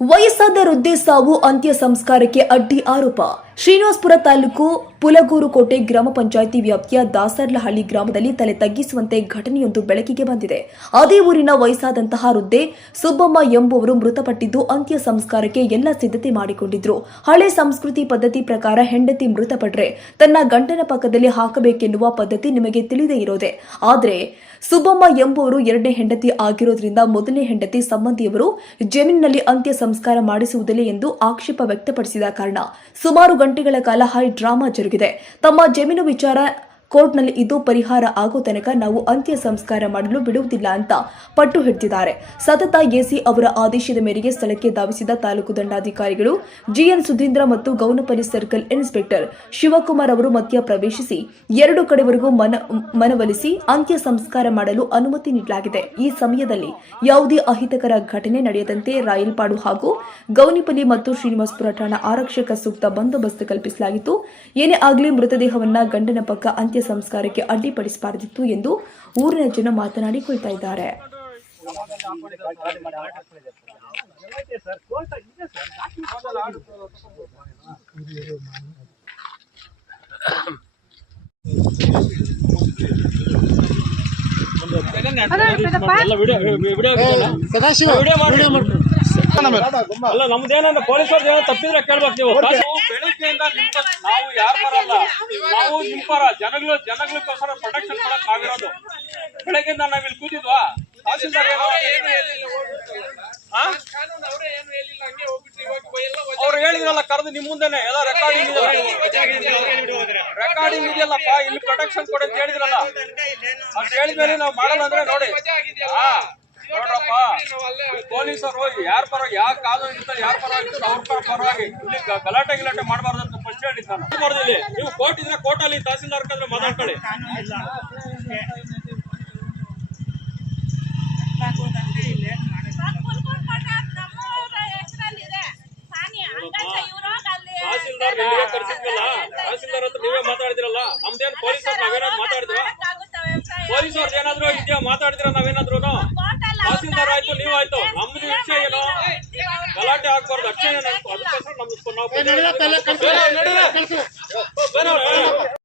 ವಯಸ್ಸಾದ ವೃದ್ಧೆ ಸಾವು ಅಂತ್ಯ ಸಂಸ್ಕಾರಕ್ಕೆ ಅಡ್ಡಿ ಆರೋಪ. ಶ್ರೀನಿವಾಸಪುರ ತಾಲೂಕು ಪುಲಗೂರುಕೋಟೆ ಗ್ರಾಮ ಪಂಚಾಯಿತಿ ವ್ಯಾಪ್ತಿಯ ದಾಸರ್ಲಹಳ್ಳಿ ಗ್ರಾಮದಲ್ಲಿ ತಲೆ ತಗ್ಗಿಸುವಂತೆ ಘಟನೆಯೊಂದು ಬೆಳಕಿಗೆ ಬಂದಿದೆ. ಅದೇ ಊರಿನ ವಯಸ್ಸಾದಂತಹ ವೃದ್ಧೆ ಸುಬ್ಬಮ್ಮ ಎಂಬುವರು ಮೃತಪಟ್ಟಿದ್ದು ಅಂತ್ಯ ಸಂಸ್ಕಾರಕ್ಕೆ ಎಲ್ಲ ಸಿದ್ಧತೆ ಮಾಡಿಕೊಂಡಿದ್ರು. ಹಳೆ ಸಂಸ್ಕೃತಿ ಪದ್ಧತಿ ಪ್ರಕಾರ ಹೆಂಡತಿ ಮೃತಪಟ್ರೆ ತನ್ನ ಗಂಡನ ಪಕ್ಕದಲ್ಲಿ ಹಾಕಬೇಕೆನ್ನುವ ಪದ್ಧತಿ ನಿಮಗೆ ತಿಳಿದೇ ಇರೋದೆ. ಆದರೆ ಸುಬ್ಬಮ್ಮ ಎಂಬುವರು ಎರಡನೇ ಹೆಂಡತಿ ಆಗಿರೋದ್ರಿಂದ ಮೊದಲನೇ ಹೆಂಡತಿ ಸಂಬಂಧಿಯವರು ಜಮೀನಿನಲ್ಲಿ ಅಂತ್ಯ ಸಂಸ್ಕಾರ ಮಾಡಿಸುವುದಿಲ್ಲ ಎಂದು ಆಕ್ಷೇಪ ವ್ಯಕ್ತಪಡಿಸಿದ ಕಾರಣ ಸುಮಾರು ಗಂಟೆಗಳ ಕಾಲ ಹೈ ಡ್ರಾಮಾ ಜರುಗಿದೆ. ತಮ್ಮ ಜಮೀನು ವಿಚಾರ ಕೋರ್ಟ್ನಲ್ಲಿ ಇದು ಪರಿಹಾರ ಆಗೋ ತನಕ ನಾವು ಅಂತ್ಯ ಸಂಸ್ಕಾರ ಮಾಡಲು ಬಿಡುವುದಿಲ್ಲ ಅಂತ ಪಟ್ಟು ಹಿಡಿದಿದ್ದಾರೆ. ಸತತ ಎಸಿ ಅವರ ಆದೇಶದ ಮೇರೆಗೆ ಸ್ಥಳಕ್ಕೆ ಧಾವಿಸಿದ ತಾಲೂಕು ದಂಡಾಧಿಕಾರಿಗಳು ಜಿಎನ್ ಸುಧೀಂದ್ರ ಮತ್ತು ಗೌನಪಲ್ಲಿ ಸರ್ಕಲ್ ಇನ್ಸ್ಪೆಕ್ಟರ್ ಶಿವಕುಮಾರ್ ಅವರು ಮಧ್ಯ ಪ್ರವೇಶಿಸಿ ಎರಡು ಕಡೆವರೆಗೂ ಮನವೊಲಿಸಿ ಅಂತ್ಯ ಸಂಸ್ಕಾರ ಮಾಡಲು ಅನುಮತಿ ನೀಡಲಾಗಿದೆ. ಈ ಸಮಯದಲ್ಲಿ ಯಾವುದೇ ಅಹಿತಕರ ಘಟನೆ ನಡೆಯದಂತೆ ರಾಯಲ್ಪಾಡು ಹಾಗೂ ಗೌನಿಪಲ್ಲಿ ಮತ್ತು ಶ್ರೀನಿವಾಸಪುರ ಠಾಣಾ ಆರಕ್ಷಕ ಸೂಕ್ತ ಬಂದೋಬಸ್ತ್ ಕಲ್ಪಿಸಲಾಗಿತ್ತು. ಏನೇ ಆಗಲಿ ಮೃತದೇಹವನ್ನ ಗಂಡನ ಪಕ್ಕ ಅಂತ್ಯ ಸಂಸ್ಕಾರಕ್ಕೆ ಅಡ್ಡಿಪಡಿಸಬಾರದಿತ್ತು ಎಂದು ಊರಿನ ಜನ ಮಾತನಾಡಿಕೊಳ್ತಾ ಇದ್ದಾರೆ. ಅಲ್ಲ ನಮ್ದೇನ ಪೊಲೀಸರು ಏನೋ ತಪ್ಪಿದ್ರೆ ಕೇಳ್ಬೇಕು ನೀವು. ಬೆಳಗ್ಗೆಯಿಂದ ನಾವು ಯಾರ ಪರ ಅಲ್ಲ, ನಾವು ನಿಮ್ ಪರ ಜನಗಳಿಗೋಸ್ಕರ ಪ್ರೊಟೆಕ್ಷನ್ ಮಾಡಕ್ ನಾವಿರೋದು. ಬೆಳಗ್ಗೆಯಿಂದ ನಾವ್ ಇಲ್ಲಿ ಕೂತಿದ್ವಾ? ತಹಸೀಲ್ದಾರ್ ಅವ್ರು ಹೇಳಿದ್ರಲ್ಲ ಕರೆದು ನಿಮ್ ಮುಂದೆನೆ ಎಲ್ಲ ರೆಕಾರ್ಡಿಂಗ್ ಇದೆಯಲ್ಲಪ್ಪ, ಇಲ್ಲಿ ಪ್ರೊಟೆಕ್ಷನ್ ಕೊಡಿ ಅಂತ ಹೇಳಿದ್ರಲ್ಲ. ಅಂತ ಹೇಳಿದ್ಮೇಲೆ ನಾವು ಮಾಡಲ್ಲ ಅಂದ್ರೆ ನೋಡಿ ನೋಡ್ರಪ್ಪ, ಪೊಲೀಸರು ಯಾರ ಪರ ಯಾವ ಕಾನೂನು ಇರ್ತಾರೆ, ಯಾರ ಪರ ಇರ್ತಾರೆ ಅವ್ರ ಪರವಾಗಿ ಇಲ್ಲಿ ಗಲಾಟೆ ಮಾಡಬಾರ್ದು ಅಂತ ಫಸ್ಟ್ ಹೇಳಿದ್ದಾನೆ. ಇಲ್ಲಿ ನೀವು ಕೋರ್ಟ್ ಇದ್ರೆ ಕೋರ್ಟ್ ಅಲ್ಲಿ ತಹಸೀಲ್ದಾರ್ ಕಂದ್ರೆ ಮಾತಾಡ್ಕೊಳ್ಳಿ. ತಹಸೀಲ್ದಾರ್ ನಿಮಗೆ ಕರ್ಸಿದ್ವಲ್ಲ, ತಹಸೀಲ್ದಾರ್ ಹತ್ರ ನೀವೇ ಮಾತಾಡಿದ್ರಲ್ಲ. ನಮ್ದೇನು ಪೊಲೀಸರು ನಾವೇನಾದ್ರು ಮಾತಾಡಿದ್ವ? ಪೊಲೀಸರು ಏನಾದ್ರು ಇದೆಯಾ ಮಾತಾಡಿದ್ರ ನಾವೇನಾದ್ರು? ತಹಸೀಲ್ದಾರ್ ಆಯ್ತು ನೀವಾಯ್ತು, ನಮ್ದು ವಿಷಯ ಏನು ಗಲಾಟೆ ಆಗ್ಬಾರ್ದು ಅಷ್ಟೇ. ಅದಕ್ಕೋಸ್ಕರ ನಮ್ದು ನಾವು